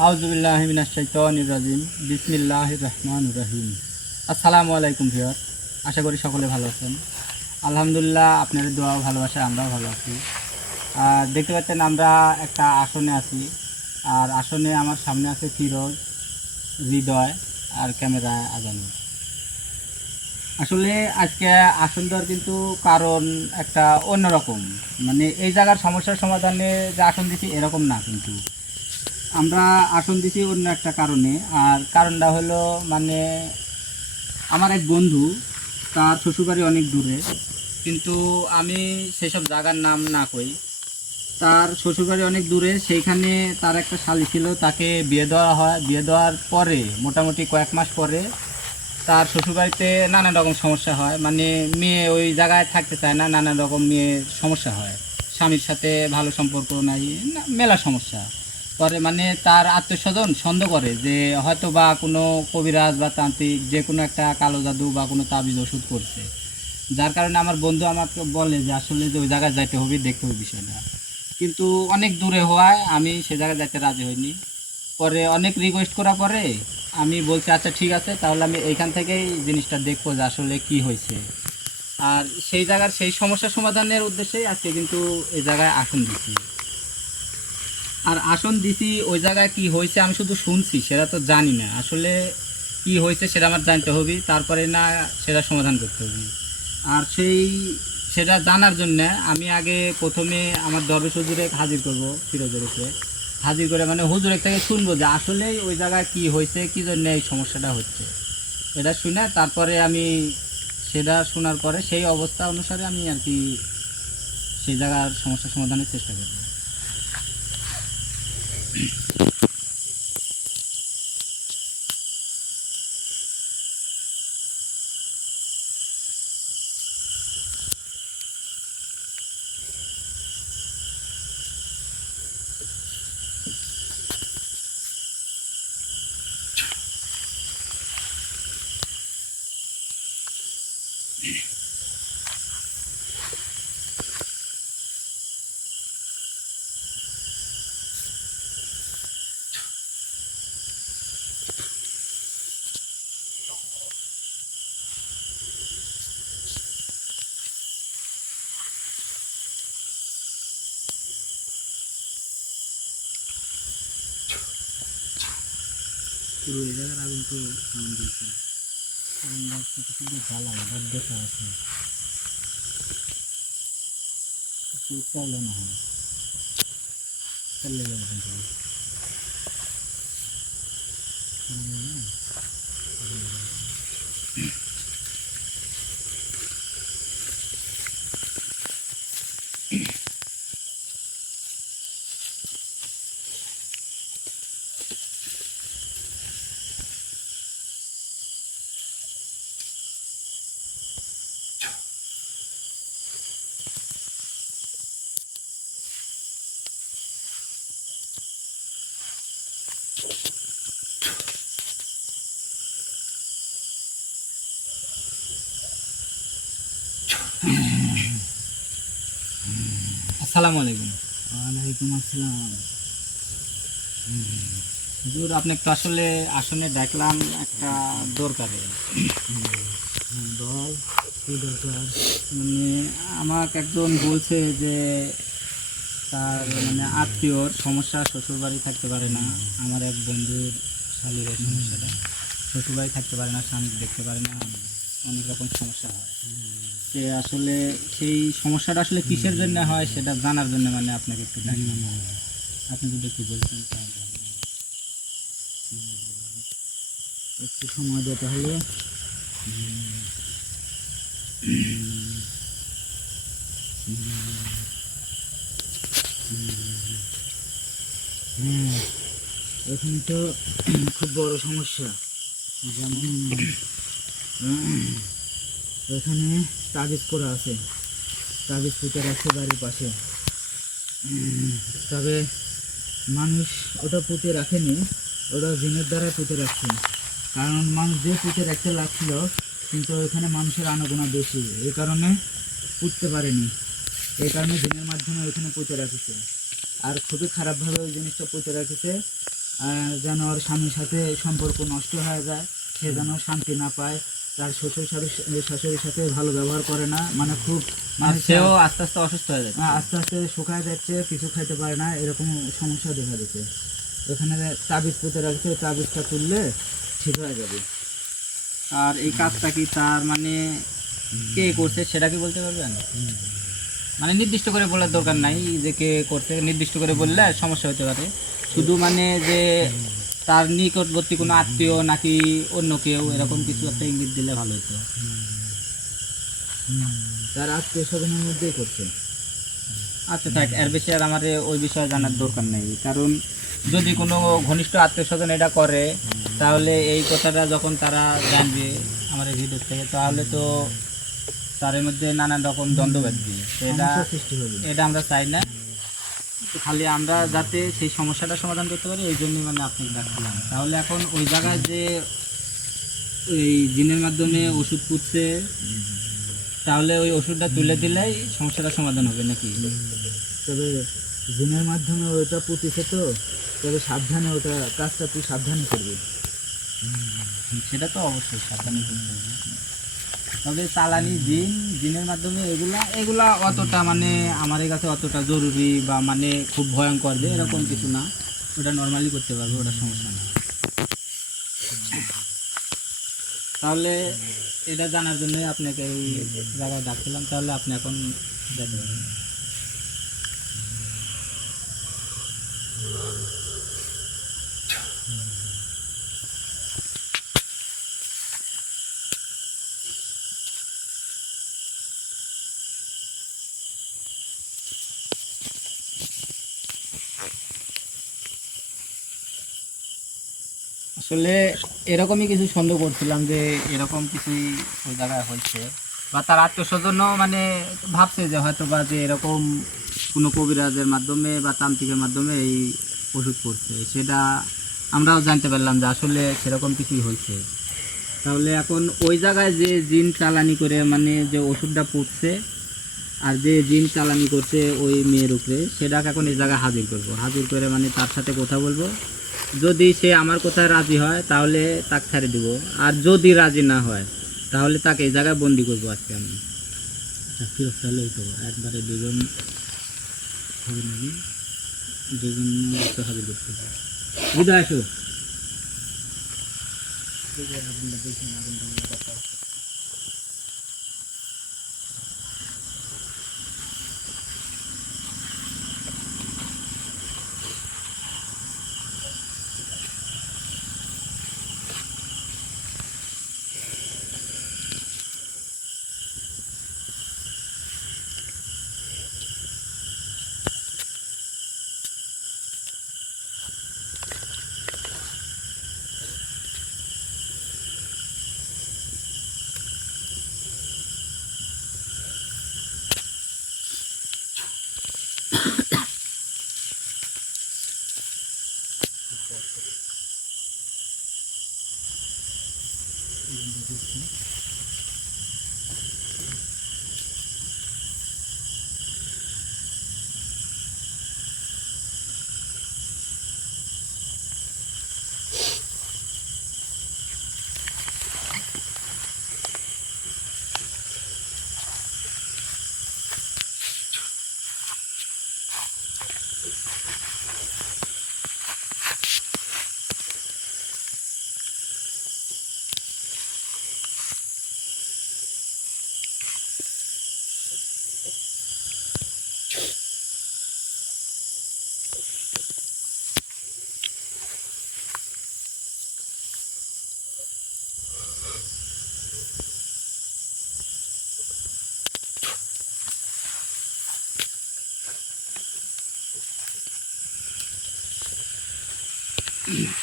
আউজুবিল্লাহমিনাশাইতানিরাজিম বিসমিল্লাহ রহমান রহিম। আসসালামু আলাইকুম ভিওর আশা করি সকলে ভালো আছেন। আলহামদুলিল্লাহ, আপনাদের দোয়া ভালোবাসা আমরাও ভালো আছি। আর দেখতে পাচ্ছেন, আমরা একটা আসনে আছি। আর আসনে আমার সামনে আছে ফিরোজ, হৃদয় আর ক্যামেরায় আজানো। আসলে আজকে আসন দেওয়ার কিন্তু কারণ একটা অন্যরকম। মানে এই জায়গার সমস্যার সমাধানে যে আসন দিছি এরকম না কিন্তু। আমরা আসন দিছি অন্য একটা কারণে। আর কারণটা হলো মানে আমার এক বন্ধু, তার শ্বশুরবাড়ি অনেক দূরে, কিন্তু আমি সেসব জায়গার নাম না কই। তার শ্বশুরবাড়ি অনেক দূরে, সেইখানে তার একটা শালি ছিল, তাকে বিয়ে দেওয়া হয়, বিয়ে দেওয়ার পরে, মোটামুটি কয়েক মাস পরে, তার শ্বশুরবাড়িতে নানা রকম সমস্যা হয়। মানে মেয়ে ওই জায়গায় থাকতে চায় না, নানা রকম মেয়ের সমস্যা হয়। স্বামীর সাথে ভালো সম্পর্ক নাই মেলা সমস্যা। পরে মানে তার আত্মীয়স্বজন সন্দেহ করে যে হয়তো বা কোনো কবিরাজ বা তান্ত্রিক যে কোনো একটা কালো জাদু বা কোনো তাবিজ ওষুধ করছে। যার কারণে আমার বন্ধু আমাকে বলে যে আসলে যে ওই জায়গায় যাইতে হবে, দেখতে হবে বিষয়টা। কিন্তু অনেক দূরে হওয়ায় আমি সে জায়গায় যাইতে রাজি হইনি। পরে অনেক রিকোয়েস্ট করার পরে আমি বলছি আচ্ছা ঠিক আছে, তাহলে আমি এইখান থেকেই জিনিসটা দেখব যে আসলে কি হয়েছে। আর সেই জায়গার সেই সমস্যা সমাধানের উদ্দেশ্যেই আজকে কিন্তু এই জায়গায় আসন দিছি আর আসন দিছি, ওই জায়গায় কি হয়েছে আমি শুধু শুনছি, সেটা তো জানি না। আসলে কি হয়েছে সেটা আমার জানতে হবে, তারপরে না সেটা সমাধান করতে হবে। আর সেই, সেটা জানার জন্য আমি আগে প্রথমে আমার দরবেশ হুজুরে হাজির করব, ফিরোজের উপরে। হাজির করে মানে হুজুরের থেকে শুনব যে আসলেই ওই জায়গায় কি হয়েছে, কি জন্য এই সমস্যাটা হচ্ছে। এটা শুনে তারপরে আমি সেটা শোনার পরে সেই অবস্থা অনুসারে আমি আর কি সেই জায়গার সমস্যা সমাধানের চেষ্টা করব। Yeah. পুরো এই জায়গার আগুন তো সামনে দিয়েছে আগুন তো শুধু জ্বালা দেখা আছে চাইলে না হয় চাললে যাবে কিন্তু আসসালামু আলাইকুম ওয়ালাইকুম আসসালাম হুজুর আপনি তো আসলে আসনে দেখলাম একটা দরকারে। বল কি দরকার? মানে আমাকে একজন বলছে যে তার মানে আত্মীয়র সমস্যা শ্বশুরবাড়ি থাকতে পারে না। আমার এক বন্ধুর শালীর সমস্যাটা। শ্বশুরবাড়ি থাকতে পারে না স্বামী দেখতে পারে না। অনেক রকম সমস্যা হয়। যে আসলে সেই সমস্যাটা আসলে কিসের জন্য হয় সেটা জানার জন্য মানে আপনাকে একটু দেখলাম। আপনি যদি একটু বলছেন একটু সময় দিতে হলে এখানে তো খুব বড় সমস্যা। যেমন এখানে তাবিজ করা আছে। তাবিজ পুঁতে রাখছে বাড়ির পাশে। তবে মানুষ ওটা পুঁতে রাখেনি, ওটা জিনের দ্বারা পুঁতে রাখছে। কারণ মানুষ যে পুঁতে রাখতে লাগছিল, কিন্তু এখানে মানুষের আনাগোনা বেশি। এই কারণে পুঁততে পারেনি। এই কারণে জিনের মাধ্যমে ওইখানে পুঁতে রাখেছে। আর খুবই খারাপভাবে ওই জিনিসটা পুঁতে রাখেছে যেন ওর স্বামীর সাথে সম্পর্ক নষ্ট হয়ে যায়, সে যেন শান্তি না পায়। তার শ্বশুর শাশুড়ি- শাশুড়ির সাথে ভালো ব্যবহার করে না মানে খুব মানে সেও আস্তে আস্তে অসুস্থ হয়ে যাচ্ছে। আহ, আস্তে আস্তে শুকায় যাচ্ছে কিছু খাইতে পারে না এরকম সমস্যা দেখা দিচ্ছে। এখানে তাবিজ পুঁতে রাখছে তাবিজটা তুললে ঠিক হয়ে যাবে। আর এই কাজটা কি তার মানে কে করছে সেটা কি বলতে পারবেন? মানে নির্দিষ্ট করে বলার দরকার নাই যে কে করছে নির্দিষ্ট করে বললে সমস্যা হতে পারে। শুধু মানে যে তার নিকটবর্তী কোনো আত্মীয় নাকি অন্য কেউ এরকম কিছু একটা ইঙ্গিত দিলে ভালো হতো। তার আত্মীয় স্বজনের মধ্যেই করছে। আচ্ছা থাক এর বেশি আর আমার ওই বিষয়ে জানার দরকার নেই। কারণ যদি কোনো ঘনিষ্ঠ আত্মীয় স্বজন এটা করে তাহলে এই কথাটা যখন তারা জানবে আমার এই ভিডিও থেকে তাহলে তো তার মধ্যে নানান রকম দ্বন্দ্ব বাঁধবে এটা এটা আমরা চাই না। তো খালি আমরা যাতে সেই সমস্যাটা সমাধান করতে পারি ওই জন্যই মানে আপনি ডাকছিলাম। তাহলে এখন ওই জায়গায় যে এই জিনের মাধ্যমে ওষুধ পুচ্ছে তাহলে ওই ওষুধটা তুলে দিলেই সমস্যাটা সমাধান হবে নাকি? তবে জিনের মাধ্যমে ওটা পুঁতিছে তো তবে সাবধানে ওটা কাজটা তুই সাবধানে করবি। সেটা তো অবশ্যই সাবধানে করতে হবে। তবে চালানি জিন জিনের মাধ্যমে এগুলা এগুলা অতটা মানে আমার কাছে অতটা জরুরি বা মানে খুব ভয়ঙ্কর যে এরকম কিছু না। ওটা নর্মালি করতে পারবে ওটা সমস্যা না। তাহলে এটা জানার জন্য আপনাকে এই জায়গায় ডাকছিলাম, তাহলে আপনি এখন যেতে পারেন আসলে এরকমই কিছু সন্দেহ করছিলাম যে এরকম কিছুই ওই জায়গায় হয়েছে। বা তার আত্মীয় স্বজনও মানে ভাবছে যে হয়তো বা যে এরকম কোনো কবিরাজের মাধ্যমে বা তান্ত্রিকের মাধ্যমে এই ওষুধ করছে সেটা আমরাও জানতে পারলাম যে আসলে সেরকম কিছুই হয়েছে। তাহলে এখন ওই জায়গায় যে জিন চালানি করে মানে যে ওষুধটা পুড়ছে আর যে জিন চালানি করছে ওই মেয়ের উপরে, সেটাকে এখন এই জায়গায় হাজির করব। হাজির করে মানে তার সাথে কথা বলব। যদি সে আমার কথায় রাজি হয়, তাহলে তাকে ছেড়ে দিব। আর যদি রাজি না হয়, তাহলে তাকে এই জায়গায় বন্দি করব আজকে আমি। আচ্ছা একবারে দুজন দুজন আসো। Yeah.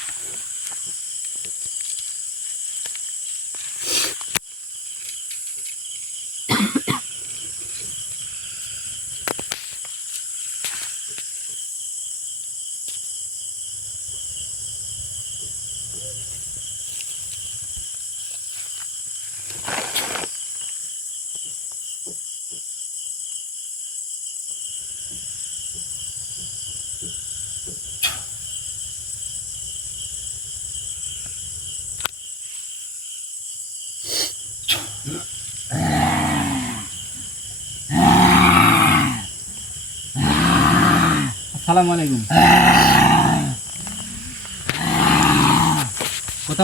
আসসালামু আলাইকুম।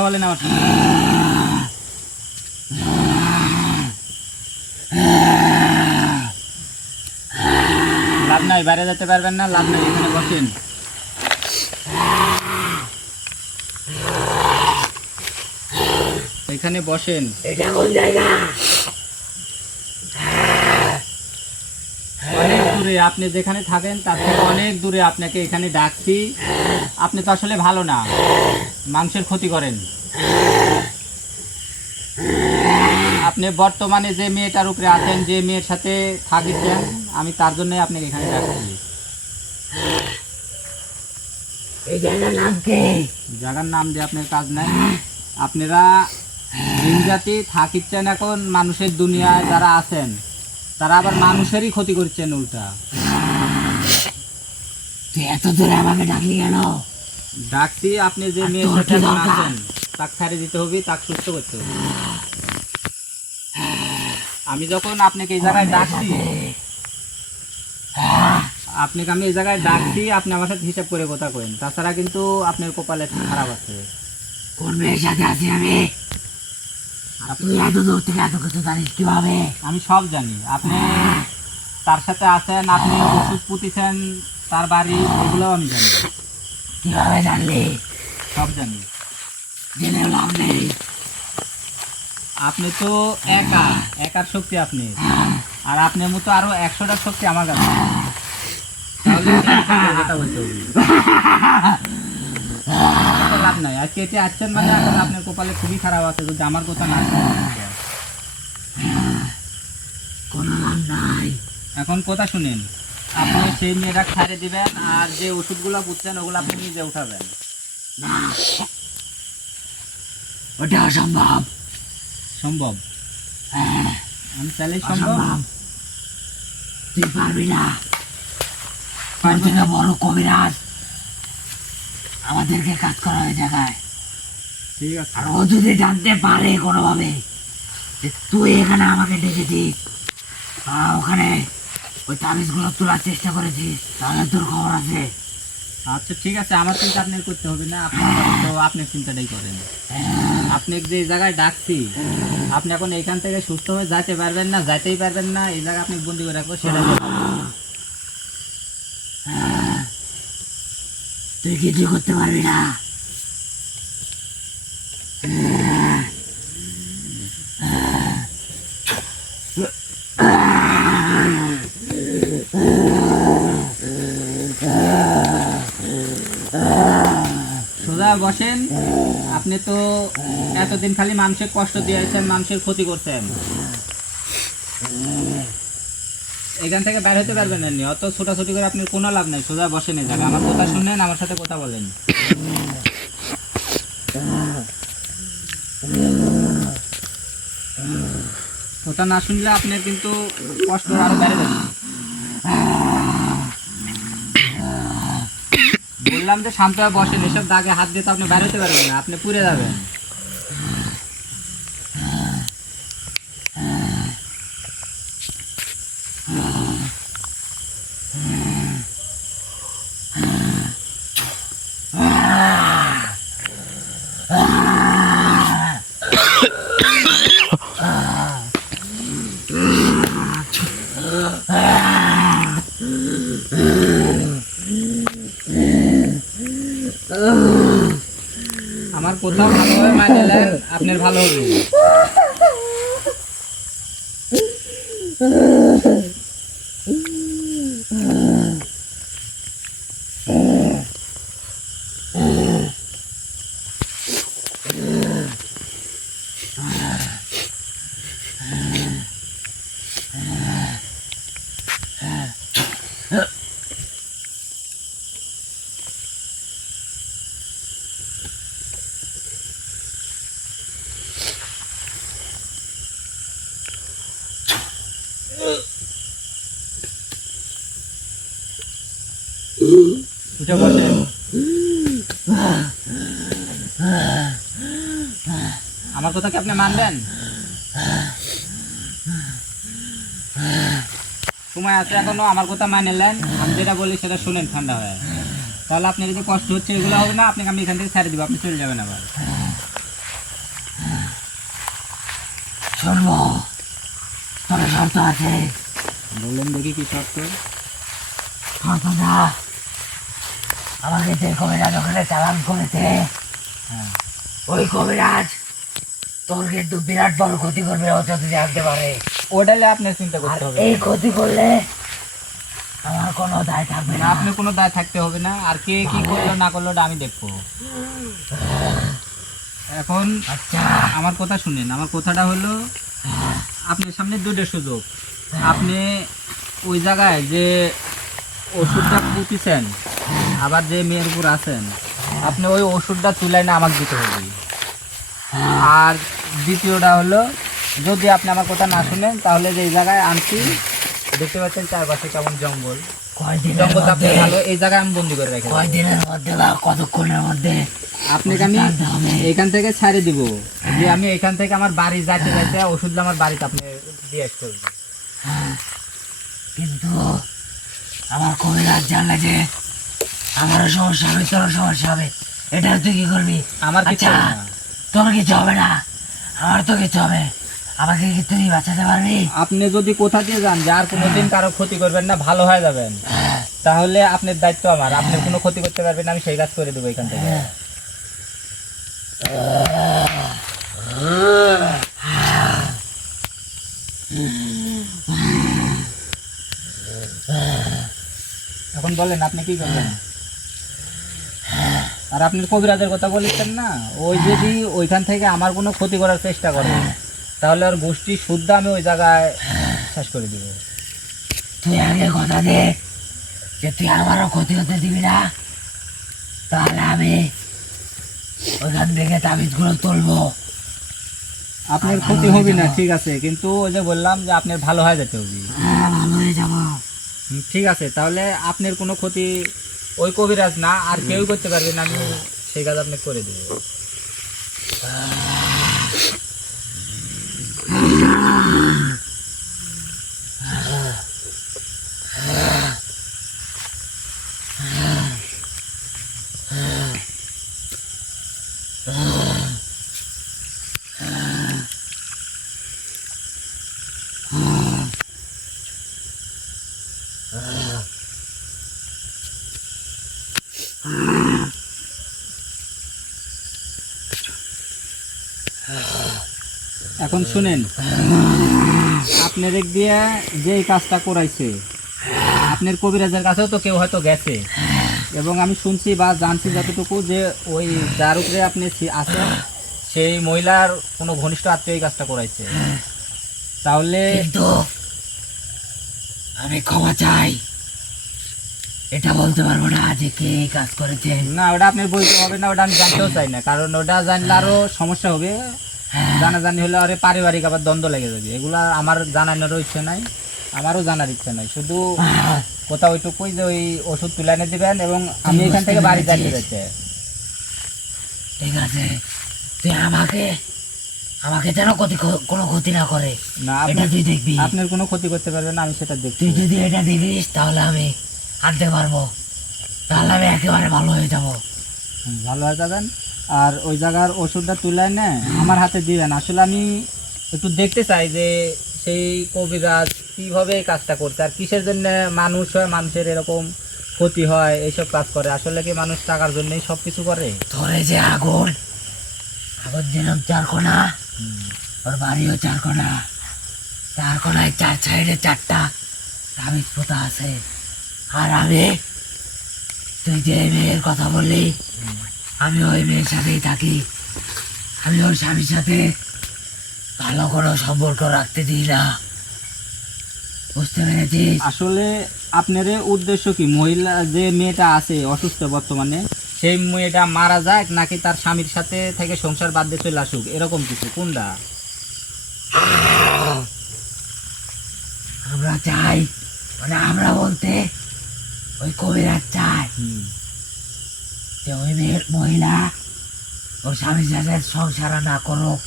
বলেন আমার লাভ নাই, বাইরে যেতে পারবেন না, লাভ নাই, এখানে বসেন। এখানে বসেন। এটা কোন জায়গা অনেক দূরে আপনি যেখানে থাকেন তার থেকে অনেক দূরে আপনাকে এখানে ডাকছি। আপনি তো আসলে ভালো না। মাংসের ক্ষতি করেন। আপনি বর্তমানে যে মেয়েটার উপরে আছেন যে মেয়ের সাথে থাকিছেন আমি তার জন্যই আপনাকে এখানে ডাকছি। এই জায়গার নাম কি? জায়গার নাম দিয়ে আপনার কাজ নাই। আপনারা দিন জাতি থাকিচ্ছেন এখন মানুষের দুনিয়ায় যারা আছেন। তারা আবার মানুষেরই ক্ষতি করছেন উল্টা। তুই এত দূরে আমাকে ডাকলি কেন? ডাকছি আপনি যে? আছেন তাকে ছাড়িয়ে দিতে হবে তাকে সুস্থ করতে হবে। আমি যখন আপনাকে এই জায়গায় ডাকছি আপনাকে আমি এই জায়গায় ডাকছি আপনি আমার সাথে হিসাব করে কথা করেন তাছাড়া কিন্তু আপনার কপালে খারাপ আছে। কোন মেয়ের সাথে আছি আমি? আর এত দূর থেকে এত কিছু জানিস কীভাবে? আমি সব জানি। আপনি তার সাথে আছেন আপনি ওষুধ পুঁতিছেন তার বাড়ি এগুলোও আমি জানি। কীভাবে জানলি? সব জানি। জেনে লাভ নেই। আপনি তো একা একার শক্তি আপনি। আর আপনার মতো আরও একশোটা শক্তি আমার কাছে। তাহলে আপনাকে যেটা বলতে হবে। তো লাভ নাই। আজকে এতে আসছেন মানে এখন আপনার কপালে খুবই খারাপ আছে যদি আমার কথা না কোনো নাম নাই। এখন কথা শুনেন। আপনি সেই মেয়েটা ছাড়ে দিবেন আর যে ওষুধগুলো পুচ্ছেন ওগুলো আপনি নিজে উঠাবেন। না ওটা অসম্ভব। সম্ভব? হ্যাঁ, আমি চাইলেই সম্ভব। তুই পারবি না। বড় কবিরাজ। আমাদেরকে কাজ করা ওই জায়গায়। ঠিক আছে। আর ও যদি জানতে পারে কোনোভাবে যে তুই এখানে আমাকে ডেকেছিস বা ওখানে ওই তাবিজগুলো তোলার চেষ্টা করেছিস তাহলে তোর খবর আছে। আচ্ছা ঠিক আছে আমার চিন্তা আপনার করতে হবে না আপনার তো আপনার চিন্তাটাই করেন। আপনি যে জায়গায় ডাকছি আপনি এখন এখান থেকে সুস্থ হয়ে যেতে পারবেন না যাইতেই পারবেন না এই জায়গা আপনি বন্দি করে রাখব সেটা। তুই কিছু করতে পারবি না। সোজা বসেন। আপনি তো এতদিন খালি মানুষের কষ্ট দিয়েছেন, মানুষের ক্ষতি করছেন। এখান থেকে বের হতে পারবেন না। অত ছোটাছুটি করে আপনি কোনো লাভ নেই, সোজা বসেন এই জায়গায় আমার কথা শুনেন আমার সাথে কথা বলেন। কথা না শুনলে আপনি কিন্তু কষ্ট আরও বেড়ে যাবে বললাম যে শান্ত বসেন, এসব দাগে হাত দিয়ে তো আপনি বের হতে পারবেন না, আপনি পুড়ে যাবেন। আমার কোথাও ভালোভাবে মানে নেন আপনার ভালো হবে। উঠে বসেন আমার কথা কি আপনি মানবেন? সময় আছে এখনও আমার কথা মানে নেন। আমি যেটা বলি সেটা শুনেন ঠান্ডা হয়ে। তাহলে আপনি যদি কষ্ট হচ্ছে এগুলো হবে না আপনাকে আমি এখান থেকে ছেড়ে দিব আপনি চলে যাবেন আবার। শুনব তবে শর্ত আছে। বললেন দেখি কি শর্ত। শর্তটা আমাকে যে কবিরাজ ওখানে চালান করেছে। হ্যাঁ। ওই কবিরাজ তোর কিন্তু বিরাট বড় ক্ষতি করবে ও যদি জানতে পারে। ওটালে আপনার চিন্তা করতে হবে। এই ক্ষতি করলে আমার কোনো দায় থাকবে না। না আপনি কোনো দায় থাকতে হবে না। আর কে কি করল না করল ওটা আমি দেখব। এখন আচ্ছা। আমার কথা শুনেন। আমার কথাটা হলো আপনার সামনে দুটো সুযোগ। আপনি ওই জায়গায় যে ওষুধটা পুঁতিছেন আবার যে মেয়ের উপর আছেন আপনি ওই ওষুধটা তুলে না আমাকে দিতে হবে। আর দ্বিতীয়টা হলো যদি আপনি আমার কথা না শুনেন তাহলে যে এই জায়গায় আনছি দেখতে পাচ্ছেন চারপাশে কেমন জঙ্গল। জঙ্গল আপনি ভালো এই জায়গায় আমি বন্দি করে রেখে কয়দিনের মধ্যে বা কতক্ষণের মধ্যে? আপনাকে আমি এখান থেকে ছাড়ে দিব। যে আমি এখান থেকে আমার বাড়ি যাইতে যাইতে ওষুধ আমার বাড়িতে আপনি দিয়ে আসতে হ্যাঁ, কিন্তু আমার কবিরাজ জানলে যে আমারও সমস্যা হবে তোরও সমস্যা হবে। এটা তুই কি করবি? আমার আচ্ছা, তোর কিছু হবে না? আমার তো কিছু হবে। আমাকে কি তুই বাঁচাতে পারবি? আপনি যদি কোথা দিয়ে যান যে আর কোনোদিন কারও ক্ষতি করবেন না ভালো হয়ে যাবেন। তাহলে আপনার দায়িত্ব আমার। আপনি কোনো ক্ষতি করতে পারবেন না আমি সেই কাজ করে দেবো এখান থেকে। এখন বলেন আপনি কি করবেন? আর আপনি কবিরাজের কথা বলেছেন না ওই যদি ওইখান থেকে আমার কোনো ক্ষতি করার চেষ্টা করে তাহলে ওর গোষ্ঠী শুদ্ধ আমি ওই জায়গায় শেষ করে দিব। তুই আগে কথা দে যে তুই আমারও ক্ষতি হতে দিবি না তাহলে আমি ওখান থেকে তাবিজগুলো তুলবো। আপনার ক্ষতি হবে না ঠিক আছে কিন্তু ওই যে বললাম যে আপনার ভালো হয়ে যেতে হবে। হ্যাঁ ভালো হয়ে যাব। ঠিক আছে তাহলে আপনার কোনো ক্ষতি ওই কবিরাজ না আর কেউ করতে পারবে না আমি সেই কাজ আপনি করে দেবো। এখন শুনেন আপনার দিয়ে যে এই কাজটা করাইছে আপনার কবিরাজের কাছেও তো কেউ হয়তো গেছে। এবং আমি শুনছি বা জানছি যতটুকু যে ওই যার উপরে আপনি ছি- আছেন সেই মহিলার কোনো ঘনিষ্ঠ আত্মীয় এই কাজটা করাইছে। তাহলে আমি ক্ষমা চাই। এটা বলতে পারব না যে কে কাজ করেছে। না ওটা আপনার বলতে হবে না ওটা আমি জানতেও চাই না। কারণ ওটা জানলে আরও সমস্যা হবে। জানাজানি হলে আরে পারিবারিক আবার দ্বন্দ্ব লেগে যাবে। এগুলো আমার জানানোরও ইচ্ছে নাই আমারও জানার ইচ্ছে নাই। শুধু কোথাও ওইটুকুই যে ওই ওষুধ তুলে এনে দিবেন এবং আমি এখান থেকে বাড়ি যাইতে যাচ্ছে ঠিক আছে তুই আমাকে আমাকে যেন ক্ষতি কোনো ক্ষতি না করে না এটা তুই দেখবি। আপনার কোনো ক্ষতি করতে পারবে না আমি সেটা দেখছি। তুই যদি এটা দেখিস তাহলে আমি আনতে পারব। তাহলে আমি একেবারে ভালো হয়ে যাব। ভালো হয়ে যাবেন? আর ওই জায়গার ওষুধটা তুলে এনে আমার হাতে দিবেন। আসলে আমি একটু দেখতে চাই যে সেই কবিরাজ কীভাবে কাজটা করছে, আর কিসের জন্য মানুষ হয়, মানুষের এরকম ক্ষতি হয়, এইসব কাজ করে? আসলে কি মানুষ টাকার জন্যই সব কিছু করে? ধরে যে আগুন আগুন দিলাম চার কোনা, ওর বাড়িও চার কোনা, চার সাইডে চারটা তাবিজ পোতা আছে। আর আমি, তুই যে মেয়ের কথা বললি আমি ওই মেয়ের সাথেই থাকি। আমি ওর স্বামীর সাথে ভালো কোনো সম্পর্ক রাখতে দিই না। বুঝতে পেরেছিস? আসলে আপনার উদ্দেশ্য কি? মহিলা যে মেয়েটা আছে অসুস্থ বর্তমানে সেই মেয়েটা মারা যাক নাকি তার স্বামীর সাথে থেকে সংসার বাদ দিয়ে চলে আসুক? এরকম কিছু কোনটা? আমরা চাই মানে আমরা বলতে ওই কবিরাজ চাই যে ওই মেয়ের মহিলা ওর স্বামীর সাথে সংসার না করুক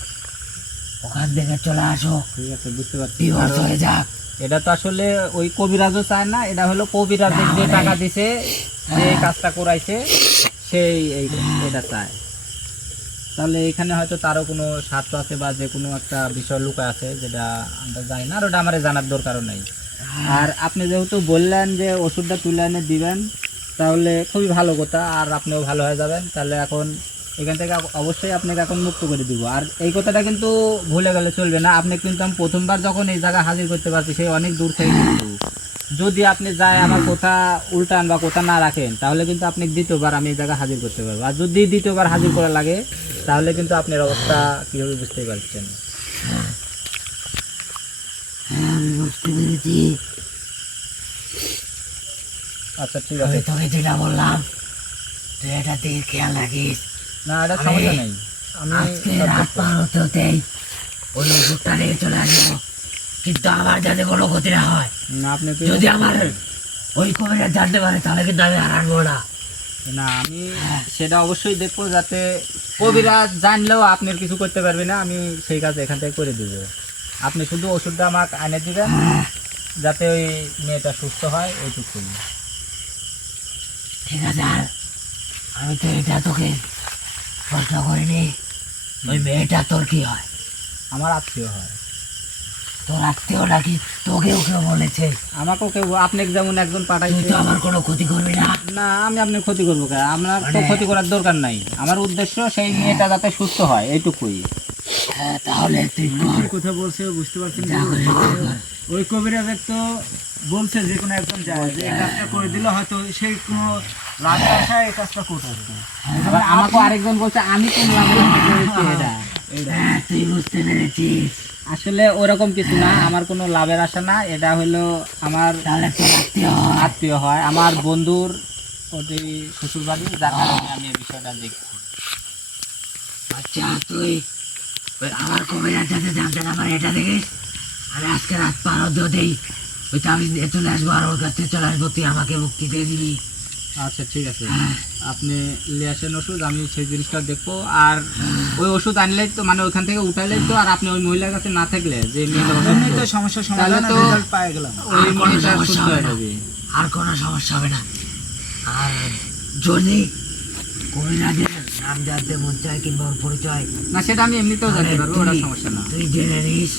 ওখান থেকে চলে আসো ঠিক আছে বুঝতে পারছি। ডিভোর্স হয়ে যাক। এটা তো আসলে ওই কবিরাজও চায় না এটা হলো কবিরাজের যে টাকা দিছে যে হ্যাঁ। কাজটা করাইছে সেই এই এটা চায়। তাহলে এখানে হয়তো তারও কোনো স্বার্থ আছে বা যে কোনো একটা বিষয় লুকায় আছে যেটা আমরা জানি না আর ওটা আমার জানার দরকারও নেই। আর আপনি যেহেতু বললেন যে ওষুধটা তুলে এনে দিবেন তাহলে খুবই ভালো কথা, আর আপনিও ভালো হয়ে যাবেন। তাহলে এখন এখান থেকে অবশ্যই আপনাকে এখন মুক্ত করে দিব। আর এই কথাটা কিন্তু ভুলে গেলে চলবে না। আপনি কিন্তু আমি প্রথমবার যখন এই জায়গায় হাজির করতে পারছি সেই অনেক দূর থেকে কিন্তু। যদি আপনি যায় আমার কথা উল্টান বা কথা না রাখেন, তাহলে কিন্তু আপনি দ্বিতীয়বার আমি এই জায়গায় হাজির করতে পারব। আর যদি দ্বিতীয়বার হাজির করা লাগে, তাহলে কিন্তু আপনার অবস্থা কীভাবে বুঝতে পারছেন? হ্যাঁ বুঝতে পেরেছি। আচ্ছা ঠিক আছে। তোকে যেটা বললাম তুই এটা দিকে খেয়াল রাখিস। না এটা সমস্যা নেই। আমি আজকে রাত পার হতে হতেই ওই ওষুধটা নিয়ে চলে আসব। কিন্তু আমার যাতে কোনো ক্ষতি না হয়। না আপনি যদি আমার ওই কবিরা জানতে পারে তাহলে কিন্তু আমি আর আনব না। না আমি সেটা অবশ্যই দেখব যাতে কবিরাজ জানলেও আপনি আর কিছু করতে পারবে না আমি সেই কাজ এখান থেকে করে দেবো। আপনি শুধু ওষুধটা আমাকে এনে দিবেন যাতে ওই মেয়েটা সুস্থ হয় ওইটুকুই। ঠিক আছে, আর আমি তো এটা তোকে প্রশ্ন করিনি। ওই মেয়েটা তোর কি হয়? আমার আত্মীয় হয়। তোর আত্মীয় নাকি তোকেও কেউ বলেছে। আমাকেও কেউ আপনি যেমন একজন তুই তো আমার কোনো ক্ষতি করবি না। না আমি আপনার ক্ষতি করব কেন? আপনার তো মানে- ক্ষতি করার দরকার নাই। আমার উদ্দেশ্য সেই মেয়েটা যাতে সুস্থ হয় এইটুকুই। হ্যাঁ তাহলে তুই কর। কথা বলছে বুঝতে পারছেন তুই ওই কবিরাজের তো বলছে যে কোনো একজন যায়। যে এই কাজটা করে দিলে হয়তো সেই কোনো লাভের আশায় এই কাজটা করতে আবার আমাকে আরেকজন বলছে আমি কোন হ্যাঁ তুই বুঝতে পেরেছিস আসলে ওরকম কিছু না আমার কোনো লাভের আশা না। এটা হলো আমার আত্মীয় হয়। আমার বন্ধুর ওটি শ্বশুর বাড়ি যার কারণে আমি এই বিষয়টা দেখছি। আচ্ছা তুই আমার কবিরাজ যাতে জানতে না পারে এটা দেখিস? আমি আজকে রাত পার হতে হতেই ওই আমি চলে আসব আর ওর কাছে চলে আসব তুই আমাকে মুক্তি দিয়ে দিবি। আচ্ছা ঠিক আছে। আপনি নিয়ে আসেন ওষুধ আমি সেই জিনিসটা দেখব। আর ওই ওষুধ আনলেই তো মানে ওইখান থেকে উঠাইলেই তো আর আপনি ওই মহিলার কাছে না থাকলে যে মেয়েটা তো অসুস্থ, সমাধান তো রেজাল্ট পাই গেলাম ওই আর কোনো মেয়েটা সমস্যা সুস্থ হবে হয়ে না। যাবে। আর কোনো সমস্যা হবে না। আর যদি কবিরাজের নাম জানতে মন চায় কিংবা ওর পরিচয় না সেটা আমি এমনিতেও জানতে পারব ওটা সমস্যা না। তুই জেনে নিস।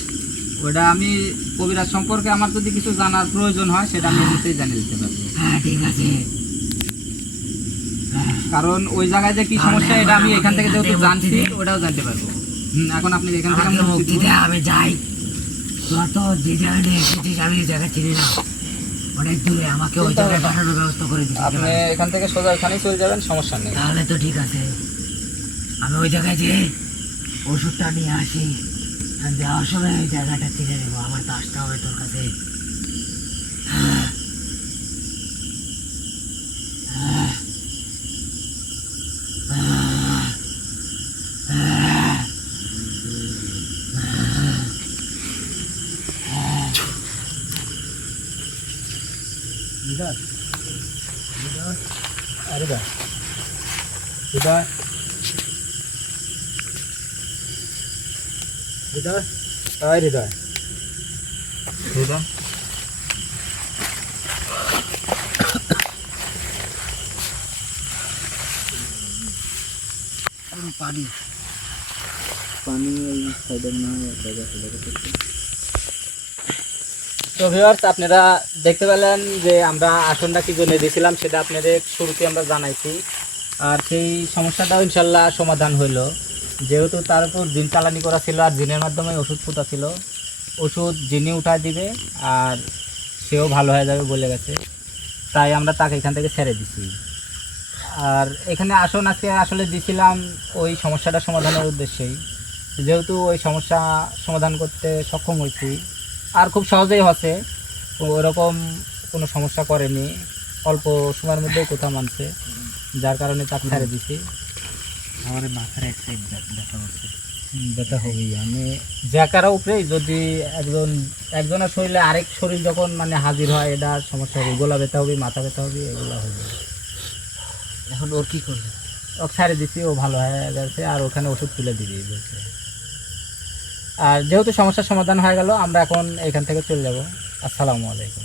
ওটা আমি কবিরাজ সম্পর্কে আমার যদি কিছু জানার প্রয়োজন হয় সেটা আমি এমনিতেই জানিয়ে দিতে পারব। হ্যাঁ ঠিক আছে। কারণ ওই জায়গায় যে কি সমস্যা এটা আমি এখান থেকে যেহেতু জানছি ওটাও জানতে পারব। এখন আপনি এখান থেকে মুক্তি মুক্তি দিন। দে আমি যাই। তোরা তো যে জায়গায় নিয়ে এসেছিস আমি এই জায়গা চিনি না। অনেক দূরে আমাকে ওই জায়গায় পাঠানোর ব্যবস্থা করে দিস আপনি এখান থেকে সোজা ওখানেই চলে যাবেন সমস্যা নেই। তাহলে তো ঠিক আছে। আমি ওই জায়গায় যে ওষুধটা নিয়ে আসি আর যাওয়ার সময় ওই জায়গাটা চিনে নেব। আমার তো আসতে হবে তোর কাছে। হ্যাঁ। হৃদয় হৃদয় আরে দা হৃদয় হৃদয় আয় হৃদয় হৃদয় পানি পানি ওই সাইডে মনে হয় জায়গা ছিল তো ভিউয়ার্স আপনারা দেখতে পেলেন যে আমরা আসনটা কি জন্য দিয়েছিলাম সেটা আপনাদের শুরুতে আমরা জানাইছি। আর সেই সমস্যাটাও ইনশাল্লাহ সমাধান হইল। যেহেতু তার উপর দিন চালানি করা ছিল আর জিনের মাধ্যমে ওষুধ পোতা ছিল, ওষুধ জিনি উঠায় দিবে আর সেও ভালো হয়ে যাবে বলে গেছে। তাই আমরা তাকে এখান থেকে ছেড়ে দিছি। আর এখানে আসন আজকে আসলে দিছিলাম ওই সমস্যাটা সমাধানের উদ্দেশ্যেই। যেহেতু ওই সমস্যা সমাধান করতে সক্ষম হয়েছি আর খুব সহজেই হচ্ছে। ওরকম কোনো সমস্যা করেনি। অল্প সময়ের মধ্যেই কোথাও মানছে। যার কারণে তাকে ছেড়ে দিছি। আমার মাথার এক সাইড দেখা হচ্ছে। ব্যথা হবেই। আমি জ্যাকারা উপরেই যদি একজন একজনের শরীরে আরেক শরীর যখন মানে হাজির হয় এটা সমস্যা হবে। গোলা ব্যথা হবে মাথা ব্যথা হবে এগুলো হবে। এখন ওর কি করবে? ও ছেড়ে দিছি ও ভালো হয়ে গেছে আর ওখানে ওষুধ তুলে দিবি বলছে আর যেহেতু সমস্যার সমাধান হয়ে গেল আমরা এখন এখান থেকে চলে যাব। আসসালামু আলাইকুম।